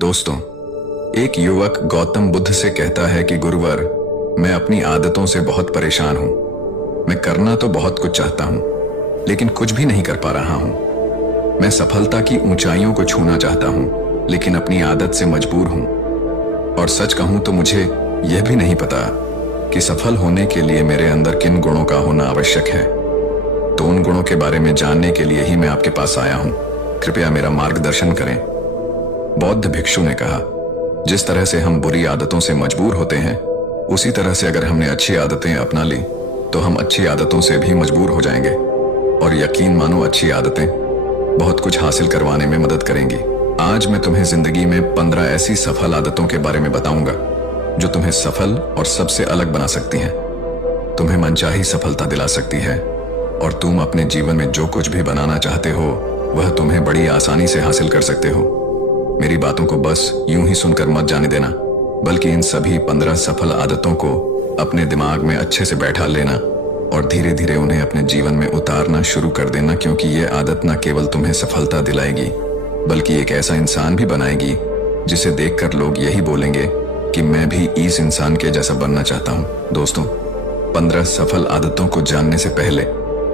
दोस्तों, एक युवक गौतम बुद्ध से कहता है कि गुरुवर, मैं अपनी आदतों से बहुत परेशान हूं। मैं करना तो बहुत कुछ चाहता हूं, लेकिन कुछ भी नहीं कर पा रहा हूं। मैं सफलता की ऊंचाइयों को छूना चाहता हूं, लेकिन अपनी आदत से मजबूर हूं। और सच कहूं तो मुझे यह भी नहीं पता कि सफल होने के लिए मेरे अंदर किन गुणों का होना आवश्यक है। तो उन गुणों के बारे में जानने के लिए ही मैं आपके पास आया हूं। कृपया मेरा मार्गदर्शन करें। बौद्ध भिक्षु ने कहा, जिस तरह से हम बुरी आदतों से मजबूर होते हैं, उसी तरह से अगर हमने अच्छी आदतें अपना ली तो हम अच्छी आदतों से भी मजबूर हो जाएंगे। और यकीन मानो, अच्छी आदतें बहुत कुछ हासिल करवाने में मदद करेंगी। आज मैं तुम्हें जिंदगी में 15 ऐसी सफल आदतों के बारे में बताऊंगा जो तुम्हें सफल और सबसे अलग बना सकती हैं, तुम्हें मनचाही सफलता दिला सकती है, और तुम अपने जीवन में जो कुछ भी बनाना चाहते हो वह तुम्हें बड़ी आसानी से हासिल कर सकते हो। मेरी बातों को बस यूं ही सुनकर मत जाने देना, बल्कि इन सभी 15 सफल आदतों को अपने दिमाग में अच्छे से बैठा लेना और धीरे धीरे उन्हें अपने जीवन में उतारना शुरू कर देना, क्योंकि ये आदत न केवल तुम्हें सफलता दिलाएगी बल्कि एक ऐसा इंसान भी बनाएगी जिसे देखकर लोग यही बोलेंगे कि मैं भी इस इंसान के जैसा बनना चाहता हूँ। दोस्तों, 15 सफल आदतों को जानने से पहले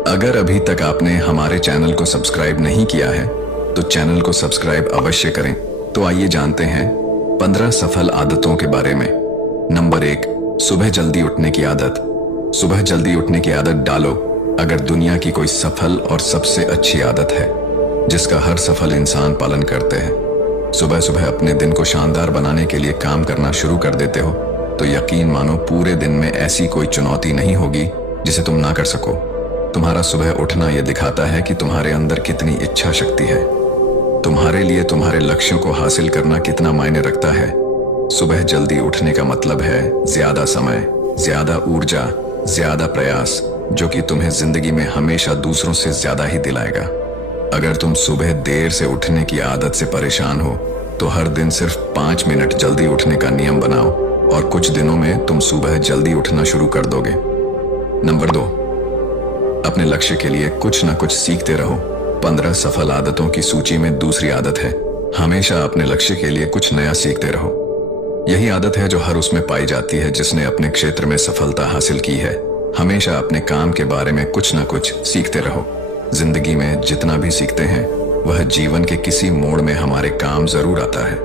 अगर अभी तक आपने हमारे चैनल को सब्सक्राइब नहीं किया है तो चैनल को सब्सक्राइब अवश्य करें। तो आइए जानते हैं 15 सफल आदतों के बारे में। नंबर 1, सुबह जल्दी उठने की आदत। सुबह जल्दी उठने की आदत डालो। अगर दुनिया की कोई सफल और सबसे अच्छी आदत है जिसका हर सफल इंसान पालन करते हैं, सुबह सुबह अपने दिन को शानदार बनाने के लिए काम करना शुरू कर देते हो, तो यकीन मानो पूरे दिन में ऐसी कोई चुनौती नहीं होगी जिसे तुम ना कर सको। तुम्हारा सुबह उठना यह दिखाता है कि तुम्हारे अंदर कितनी इच्छा शक्ति है, तुम्हारे लिए तुम्हारे लक्ष्यों को हासिल करना कितना मायने रखता है। सुबह जल्दी उठने का मतलब है ज्यादा समय, ज्यादा ऊर्जा, ज्यादा प्रयास, जो कि तुम्हें जिंदगी में हमेशा दूसरों से ज्यादा ही दिलाएगा। अगर तुम सुबह देर से उठने की आदत से परेशान हो तो हर दिन सिर्फ 5 मिनट जल्दी उठने का नियम बनाओ और कुछ दिनों में तुम सुबह जल्दी उठना शुरू कर दोगे। नंबर 2, अपने लक्ष्य के लिए कुछ ना कुछ सीखते रहो। 15 सफल आदतों की सूची में दूसरी आदत है, हमेशा अपने लक्ष्य के लिए कुछ नया सीखते रहो। यही आदत है जो हर उसमें पाई जाती है जिसने अपने क्षेत्र में सफलता हासिल की है। हमेशा अपने काम के बारे में कुछ ना कुछ सीखते रहो। जिंदगी में जितना भी सीखते हैं वह जीवन के किसी मोड़ में हमारे काम जरूर आता है।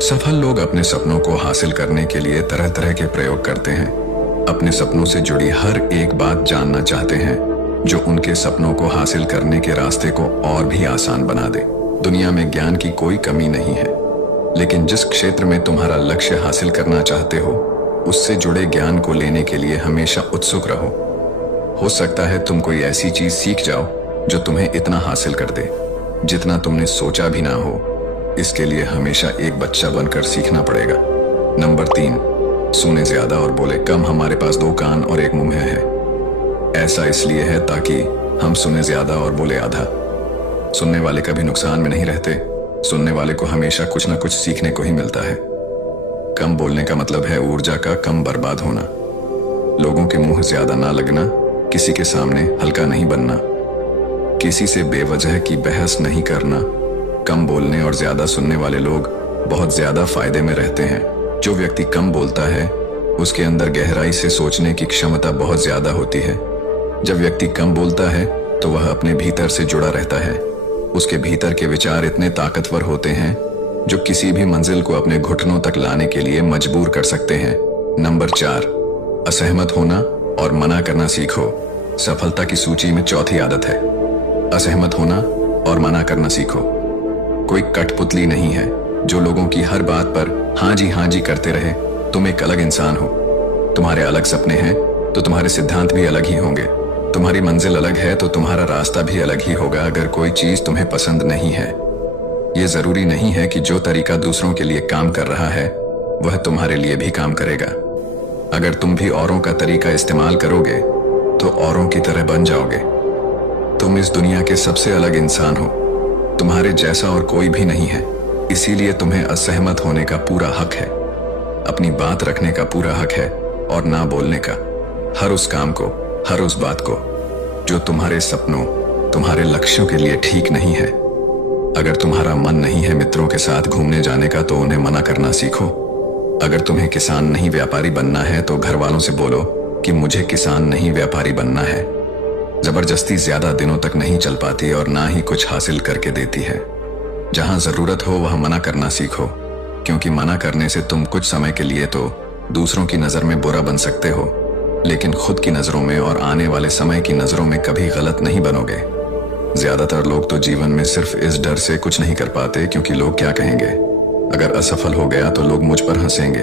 सफल लोग अपने सपनों को हासिल करने के लिए तरह तरह के प्रयोग करते हैं। अपने सपनों से जुड़ी हर एक बात जानना चाहते हैं जो उनके सपनों को हासिल करने के रास्ते को और भी आसान बना दे। दुनिया में ज्ञान की कोई कमी नहीं है, लेकिन जिस क्षेत्र में तुम्हारा लक्ष्य हासिल करना चाहते हो उससे जुड़े ज्ञान को लेने के लिए हमेशा उत्सुक रहो। हो सकता है तुम कोई ऐसी चीज सीख जाओ जो तुम्हें इतना हासिल कर दे जितना तुमने सोचा भी ना हो। इसके लिए हमेशा एक बच्चा बनकर सीखना पड़ेगा। नंबर 3, सुने ज्यादा और बोले कम। हमारे पास 2 कान और 1 मुंह है। ऐसा इसलिए है ताकि हम सुने ज्यादा और बोले आधा। सुनने वाले कभी नुकसान में नहीं रहते। सुनने वाले को हमेशा कुछ ना कुछ सीखने को ही मिलता है। कम बोलने का मतलब है ऊर्जा का कम बर्बाद होना। लोगों के मुंह ज्यादा ना लगना, किसी के सामने हल्का नहीं बनना, किसी से बेवजह की बहस नहीं करना। कम बोलने और ज्यादा सुनने वाले लोग बहुत ज्यादा फायदे में रहते हैं। जो व्यक्ति कम बोलता है उसके अंदर गहराई से सोचने की क्षमता बहुत ज्यादा होती है। जब व्यक्ति कम बोलता है तो वह अपने भीतर से जुड़ा रहता है। उसके भीतर के विचार इतने ताकतवर होते हैं जो किसी भी मंजिल को अपने घुटनों तक लाने के लिए मजबूर कर सकते हैं। नंबर 4, असहमत होना और मना करना सीखो। सफलता की सूची में चौथी आदत है, असहमत होना और मना करना सीखो। कोई कठपुतली नहीं है जो लोगों की हर बात पर हाँ जी करते रहे। तुम एक अलग इंसान हो। तुम्हारे अलग सपने हैं तो तुम्हारे सिद्धांत भी अलग ही होंगे। तुम्हारी मंजिल अलग है तो तुम्हारा रास्ता भी अलग ही होगा। अगर कोई चीज तुम्हें पसंद नहीं है, ये जरूरी नहीं है कि जो तरीका दूसरों के लिए काम कर रहा है वह तुम्हारे लिए भी काम करेगा। अगर तुम भी औरों का तरीका इस्तेमाल करोगे तो औरों की तरह बन जाओगे। तुम इस दुनिया के सबसे अलग इंसान हो। तुम्हारे जैसा और कोई भी नहीं है, इसीलिए तुम्हें असहमत होने का पूरा हक है। अपनी बात रखने का पूरा हक है और ना बोलने का। हर उस काम को, हर उस बात को जो तुम्हारे सपनों, तुम्हारे लक्ष्यों के लिए ठीक नहीं है, अगर तुम्हारा मन नहीं है मित्रों के साथ घूमने जाने का तो उन्हें मना करना सीखो। अगर तुम्हें किसान नहीं व्यापारी बनना है तो घर वालों से बोलो कि मुझे किसान नहीं व्यापारी बनना है। जबरदस्ती ज्यादा दिनों तक नहीं चल पाती और ना ही कुछ हासिल करके देती है। जहां जरूरत हो वहां मना करना सीखो, क्योंकि मना करने से तुम कुछ समय के लिए तो दूसरों की नजर में बुरा बन सकते हो, लेकिन खुद की नजरों में और आने वाले समय की नजरों में कभी गलत नहीं बनोगे। ज्यादातर लोग तो जीवन में सिर्फ इस डर से कुछ नहीं कर पाते क्योंकि लोग क्या कहेंगे। अगर असफल हो गया तो लोग मुझ पर हंसेंगे।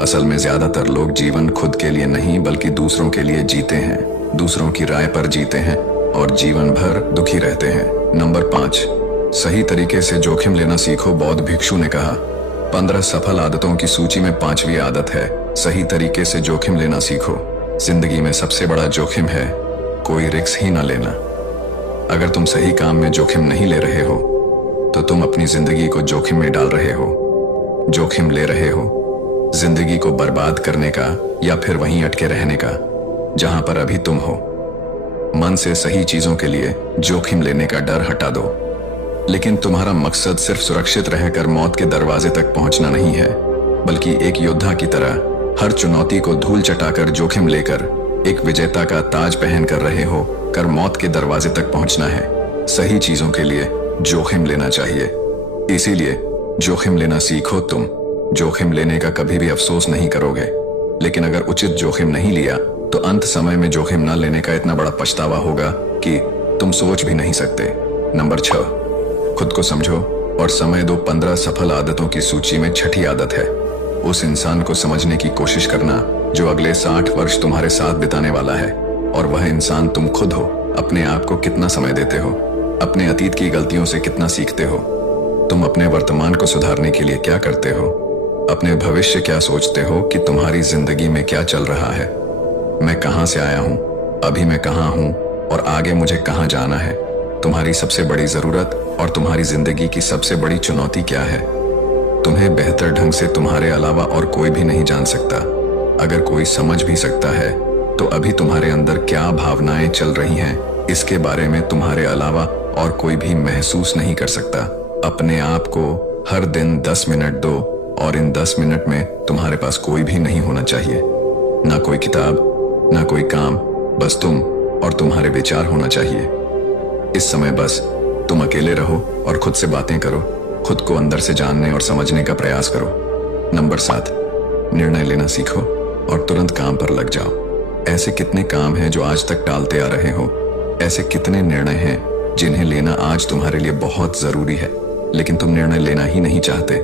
असल में ज्यादातर लोग जीवन खुद के लिए नहीं बल्कि दूसरों के लिए जीते हैं, दूसरों की राय पर जीते हैं और जीवन भर दुखी रहते हैं। नंबर 5, सही तरीके से जोखिम लेना सीखो। बौद्ध भिक्षु ने कहा, 15 सफल आदतों की सूची में 5वीं आदत है सही तरीके से जोखिम लेना सीखो। जिंदगी में सबसे बड़ा जोखिम है कोई रिस्क ही ना लेना। अगर तुम सही काम में जोखिम नहीं ले रहे हो तो तुम अपनी जिंदगी को जोखिम में डाल रहे हो। जोखिम ले रहे हो जिंदगी को बर्बाद करने का या फिर वहीं अटके रहने का जहां पर अभी तुम हो। मन से सही चीजों के लिए जोखिम लेने का डर हटा दो। लेकिन तुम्हारा मकसद सिर्फ सुरक्षित रहकर मौत के दरवाजे तक पहुंचना नहीं है, बल्कि एक योद्धा की तरह हर चुनौती को धूल चटाकर जोखिम लेकर एक विजेता का ताज पहन कर रहे हो कर मौत के दरवाजे तक पहुंचना है। सही चीजों के लिए जोखिम लेना चाहिए, इसीलिए जोखिम लेना सीखो। तुम जोखिम लेने का कभी भी अफसोस नहीं करोगे, लेकिन अगर उचित जोखिम नहीं लिया तो अंत समय में जोखिम न लेने का इतना बड़ा पछतावा होगा कि तुम सोच भी नहीं सकते। नंबर 6, खुद को समझो और समय दो। 15 सफल आदतों की सूची में 6ठी आदत है उस इंसान को समझने की कोशिश करना जो अगले 60 वर्ष तुम्हारे साथ बिताने वाला है, और वह इंसान तुम खुद हो। अपने आप को कितना समय देते हो, अपने अतीत की गलतियों से कितना सीखते हो, तुम अपने वर्तमान को सुधारने के लिए क्या करते हो, अपने भविष्य क्या सोचते हो कि तुम्हारी जिंदगी में क्या चल रहा है। मैं कहां से आया हूं, अभी मैं कहां हूं और आगे मुझे कहां जाना है। तुम्हारी सबसे बड़ी जरूरत और तुम्हारी जिंदगी की सबसे बड़ी चुनौती क्या है। तुम्हें बेहतर ढंग से तुम्हारे अलावा और कोई भी नहीं जान सकता। अगर कोई समझ भी सकता है तो अभी तुम्हारे अंदर क्या भावनाएं चल रही हैं इसके बारे में तुम्हारे अलावा और कोई भी महसूस नहीं कर सकता। अपने आप को हर दिन 10 मिनट दो और इन 10 मिनट में तुम्हारे पास कोई भी नहीं होना चाहिए, ना कोई किताब ना कोई काम, बस तुम और तुम्हारे विचार होना चाहिए। इस समय बस तुम अकेले रहो और खुद से बातें करो, खुद को अंदर से जानने और समझने का प्रयास करो। नंबर 7, निर्णय लेना सीखो और तुरंत काम पर लग जाओ। ऐसे कितने काम हैं जो आज तक टालते आ रहे हो, ऐसे कितने निर्णय हैं जिन्हें लेना आज तुम्हारे लिए बहुत जरूरी है, लेकिन तुम निर्णय लेना ही नहीं चाहते,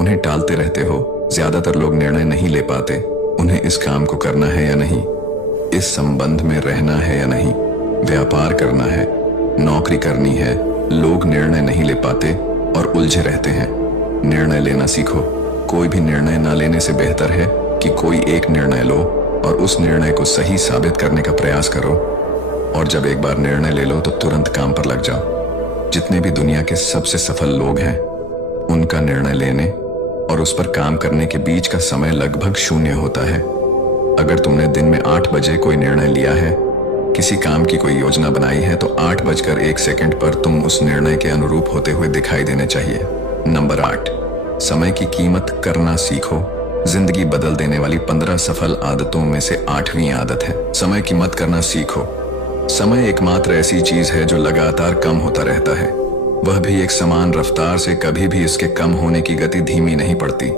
उन्हें टालते रहते हो। ज्यादातर लोग निर्णय नहीं ले पाते, उन्हें इस काम को करना है या नहीं, इस संबंध में रहना है या नहीं, व्यापार करना है, नौकरी करनी है। लोग निर्णय नहीं ले पाते और उलझे रहते हैं। निर्णय लेना सीखो। कोई भी निर्णय ना लेने से बेहतर है कि कोई एक निर्णय लो और उस निर्णय को सही साबित करने का प्रयास करो, और जब एक बार निर्णय ले लो तो तुरंत काम पर लग जाओ। जितने भी दुनिया के सबसे सफल लोग हैं उनका निर्णय लेने और उस पर काम करने के बीच का समय लगभग 0 होता है। अगर तुमने दिन में 8 बजे कोई निर्णय लिया है, किसी काम की कोई योजना बनाई है, तो 8:01 पर तुम उस निर्णय के अनुरूप होते हुए दिखाई देने चाहिए। नंबर 8, समय की कीमत करना सीखो। जिंदगी बदल देने वाली 15 सफल आदतों में से 8वीं आदत है समय की मत करना सीखो। समय एकमात्र ऐसी चीज है जो लगातार कम होता रहता है, वह भी एक समान रफ्तार से। कभी भी इसके कम होने की गति धीमी नहीं पड़ती।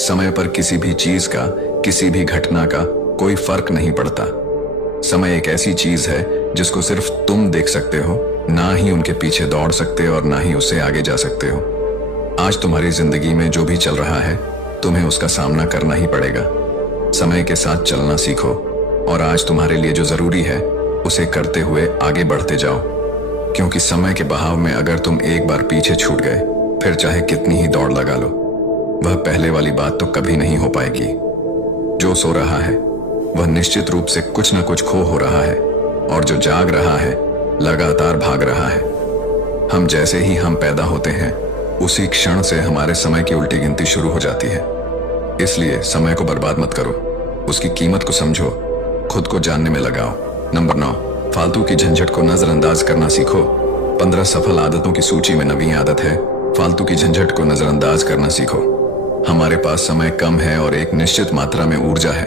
समय पर किसी भी चीज का, किसी भी घटना का कोई फर्क नहीं पड़ता। समय एक ऐसी चीज है जिसको सिर्फ तुम देख सकते हो, ना ही उनके पीछे दौड़ सकते और ना ही उससे आगे जा सकते हो। आज तुम्हारी जिंदगी में जो भी चल रहा है तुम्हें उसका सामना करना ही पड़ेगा। समय के साथ चलना सीखो और आज तुम्हारे लिए जो जरूरी है उसे करते हुए आगे बढ़ते जाओ, क्योंकि समय के बहाव में अगर तुम एक बार पीछे छूट गए फिर चाहे कितनी ही दौड़ लगा लो, वह पहले वाली बात तो कभी नहीं हो पाएगी। जो सो रहा है वह निश्चित रूप से कुछ न कुछ खो हो रहा है, और जो जाग रहा है लगातार भाग रहा है। हम जैसे ही हम पैदा होते हैं उसी क्षण से हमारे समय की उल्टी गिनती शुरू हो जाती है। इसलिए समय को बर्बाद मत करो, उसकी कीमत को समझो, खुद को जानने में लगाओ। नंबर 9, फालतू की झंझट को नजरअंदाज करना सीखो। 15 सफल आदतों की सूची में 9वीं आदत है फालतू की झंझट को नजरअंदाज करना सीखो। हमारे पास समय कम है और एक निश्चित मात्रा में ऊर्जा है।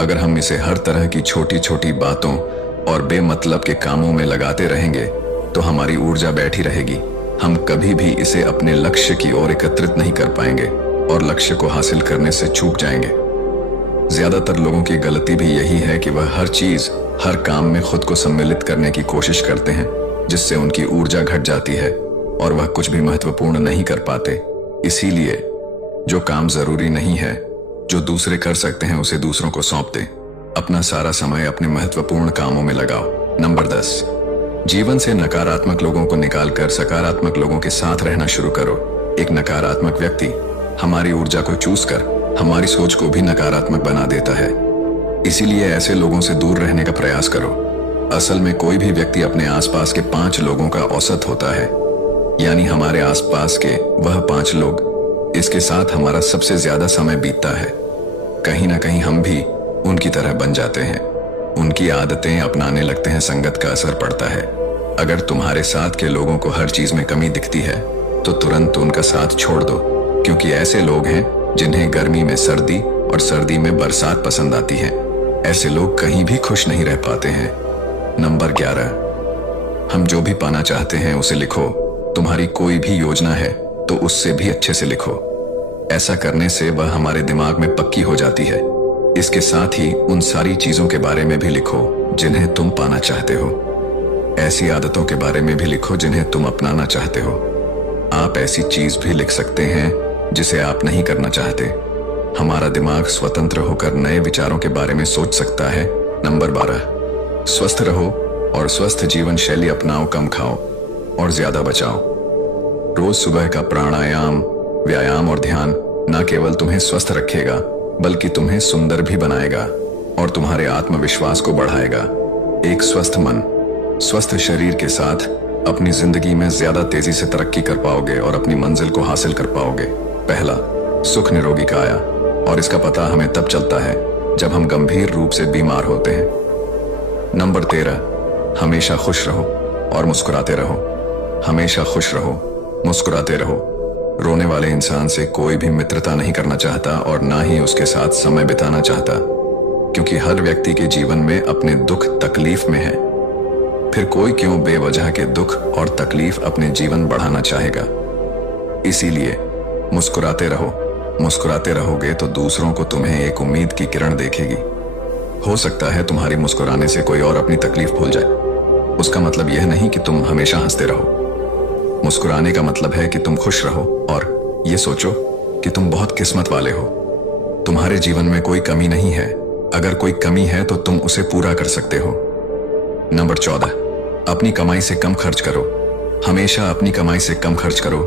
अगर हम इसे हर तरह की छोटी छोटी बातों और बेमतलब के कामों में लगाते रहेंगे तो हमारी ऊर्जा बैठी रहेगी। हम कभी भी इसे अपने लक्ष्य की ओर एकत्रित नहीं कर पाएंगे और लक्ष्य को हासिल करने से चूक जाएंगे। ज्यादातर लोगों की गलती भी यही है कि वह हर चीज, हर काम में खुद को सम्मिलित करने की कोशिश करते हैं, जिससे उनकी ऊर्जा घट जाती है और वह कुछ भी महत्वपूर्ण नहीं कर पाते। इसीलिए जो काम जरूरी नहीं है, जो दूसरे कर सकते हैं, उसे दूसरों को सौंप दें। अपना सारा समय अपने महत्वपूर्ण कामों में लगाओ। नंबर 10, जीवन से नकारात्मक लोगों को निकालकर सकारात्मक लोगों के साथ रहना शुरू करो। एक नकारात्मक व्यक्ति हमारी ऊर्जा को चूस कर हमारी सोच को भी नकारात्मक बना देता है। इसीलिए ऐसे लोगों से दूर रहने का प्रयास करो। असल में कोई भी व्यक्ति अपने आसपास के 5 लोगों का औसत होता है, यानी हमारे आसपास के वह 5 लोग, इसके साथ हमारा सबसे ज्यादा समय बीतता है। कहीं ना कहीं हम भी उनकी तरह बन जाते हैं, उनकी आदतें अपनाने लगते हैं, संगत का असर पड़ता है। अगर तुम्हारे साथ के लोगों को हर चीज में कमी दिखती है तो तुरंत उनका साथ छोड़ दो, क्योंकि ऐसे लोग हैं जिन्हें गर्मी में सर्दी और सर्दी में बरसात पसंद आती है। ऐसे लोग कहीं भी खुश नहीं रह पाते हैं। नंबर 11, हम जो भी पाना चाहते हैं उसे लिखो। तुम्हारी कोई भी योजना है तो उससे भी अच्छे से लिखो। ऐसा करने से वह हमारे दिमाग में पक्की हो जाती है। इसके साथ ही उन सारी चीजों के बारे में भी लिखो जिन्हें तुम पाना चाहते हो। ऐसी आदतों के बारे में भी लिखो जिन्हें तुम अपनाना चाहते हो। आप ऐसी चीज भी लिख सकते हैं जिसे आप नहीं करना चाहते। हमारा दिमाग स्वतंत्र होकर नए विचारों के बारे में सोच सकता है। नंबर 12, स्वस्थ रहो और स्वस्थ जीवन शैली अपनाओ। कम खाओ और ज्यादा बचाओ। रोज सुबह का प्राणायाम, व्यायाम और ध्यान न केवल तुम्हें स्वस्थ रखेगा बल्कि तुम्हें सुंदर भी बनाएगा और तुम्हारे आत्मविश्वास को बढ़ाएगा। एक स्वस्थ मन, स्वस्थ शरीर के साथ अपनी जिंदगी में ज्यादा तेजी से तरक्की कर पाओगे और अपनी मंजिल को हासिल कर पाओगे। पहला, सुख निरोगी काया, और इसका पता हमें तब चलता है जब हम गंभीर रूप से बीमार होते हैं। नंबर 13, हमेशा खुश रहो और मुस्कुराते रहो। हमेशा खुश रहो, मुस्कुराते रहो। रोने वाले इंसान से कोई भी मित्रता नहीं करना चाहता और ना ही उसके साथ समय बिताना चाहता, क्योंकि हर व्यक्ति के जीवन में अपने दुख तकलीफ में है। फिर कोई क्यों बेवजह के दुख और तकलीफ अपने जीवन बढ़ाना चाहेगा। इसीलिए मुस्कुराते रहो। मुस्कुराते रहोगे तो दूसरों को तुम्हें एक उम्मीद की किरण देखेगी। हो सकता है तुम्हारी मुस्कुराने से कोई और अपनी तकलीफ भूल जाए। उसका मतलब यह नहीं कि तुम हमेशा हंसते रहो। मुस्कुराने का मतलब है कि तुम खुश रहो और ये सोचो कि तुम बहुत किस्मत वाले हो। तुम्हारे जीवन में कोई कमी नहीं है। अगर कोई कमी है तो तुम उसे पूरा कर सकते हो। नंबर 14, अपनी कमाई से कम खर्च करो। हमेशा अपनी कमाई से कम खर्च करो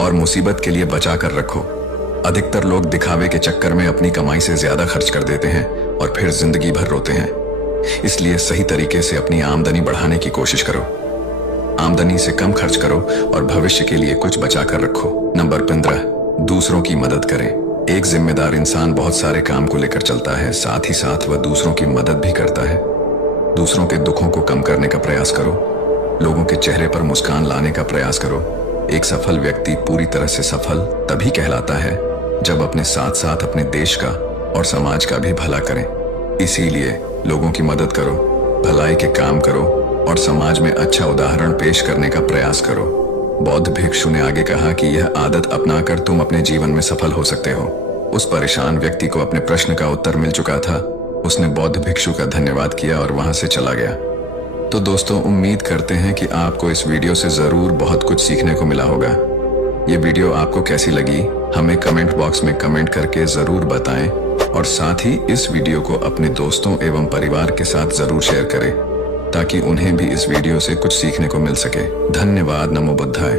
और मुसीबत के लिए बचा कर रखो। अधिकतर लोग दिखावे के चक्कर में अपनी कमाई से ज्यादा खर्च कर देते हैं और फिर जिंदगी भर रोते हैं। इसलिए सही तरीके से अपनी आमदनी बढ़ाने की कोशिश करो। आमदनी से कम खर्च करो और भविष्य के लिए कुछ बचा कर रखो। नंबर 15, दूसरों की मदद करें। एक जिम्मेदार इंसान बहुत सारे काम को लेकर चलता है, साथ ही साथ वह दूसरों की मदद भी करता है। दूसरों के दुखों को कम करने का प्रयास करो। लोगों के चेहरे पर मुस्कान लाने का प्रयास करो। एक सफल व्यक्ति पूरी तरह से सफल तभी कहलाता है जब अपने साथ साथ अपने देश का और समाज का भी भला करें। इसीलिए लोगों की मदद करो, भलाई के काम करो और समाज में अच्छा उदाहरण पेश करने का प्रयास करो। बौद्ध भिक्षु ने आगे कहा कि यह आदत अपनाकर तुम अपने जीवन में सफल हो सकते हो। उस परेशान व्यक्ति को अपने प्रश्न का उत्तर मिल चुका था। उसने बौद्ध भिक्षु का धन्यवाद किया और वहां से चला गया। तो दोस्तों, उम्मीद करते हैं कि आपको इस वीडियो से जरूर बहुत कुछ सीखने को मिला होगा। ये वीडियो आपको कैसी लगी हमें कमेंट बॉक्स में कमेंट करके जरूर बताएं और साथ ही इस वीडियो को अपने दोस्तों एवं परिवार के साथ जरूर शेयर करें ताकि उन्हें भी इस वीडियो से कुछ सीखने को मिल सके। धन्यवाद। नमो बुद्धाय।